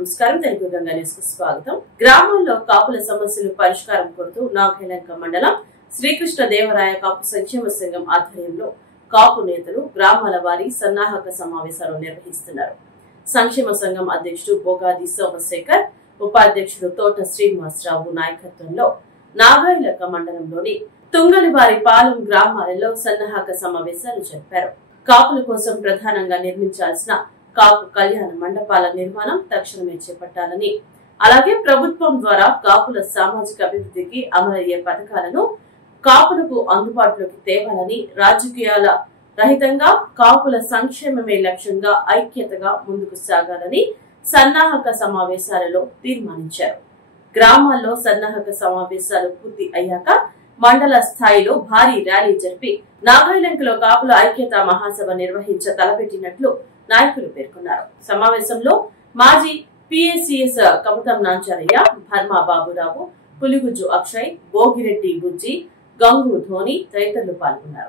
నమస్కారం. తెలుగు గంగా న్యూస్ కు స్వాగతం. గ్రామాల్లో కాపుల సమస్యలు పరిష్కారం కోరుతూ నాగేలంక మండలం శ్రీకృష్ణ దేవరాయ కాపు సంక్షేమ సంఘం ఆధ్వర్యంలో కాపు నేతలు గ్రామాల వారీ సన్నాహక సమావేశాలు నిర్వహిస్తున్నారు. సంక్షేమ సంఘం అధ్యక్షుడు బోగాది సోమశేఖర్, ఉపాధ్యక్షుడు తోట శ్రీనివాసరావు నాయకత్వంలో నాగాయలంక మండలంలోని తుంగలివారి పాలెం గ్రామాలలో సన్నాహక సమావేశాలు జరిపారు. కాపుల కోసం ప్రధానంగా నిర్మించాల్సిన కాపు కళ్యాణ మండపాల నిర్మాణం తక్షణమే చేపట్టాలని, అలాగే ప్రభుత్వం ద్వారా కాపుల సామాజిక అభివృద్ధికి అమలయ్యే పథకాలను కాపులకు అందుబాటులోకి తేవాలని, రాజకీయాల రహితంగా కాపుల సంక్షేమమే లక్ష్యంగా ఐక్యతగా ముందుకు సాగాలని సన్నాహక సమావేశాలలో తీర్మానించారు. గ్రామాల్లో సన్నాహక సమావేశాలు పూర్తి అయ్యాక మండల స్థాయిలో భారీ ర్యాలీ జరిపి నాగాయలంకలో కాపుల ఐక్యత మహాసభ నిర్వహించ తలపెట్టినట్లు నాయకులు పేర్కొన్నారు. సమావేశంలో మాజీ పిఎసిఎస్ కమతం నాంచారయ్య, భర్మా బాబురావు, పులిగుజ్జు అక్షయ్, భోగిరెడ్డి బుజ్జి, గంగు ధోని తదితరులు పాల్గొన్నారు.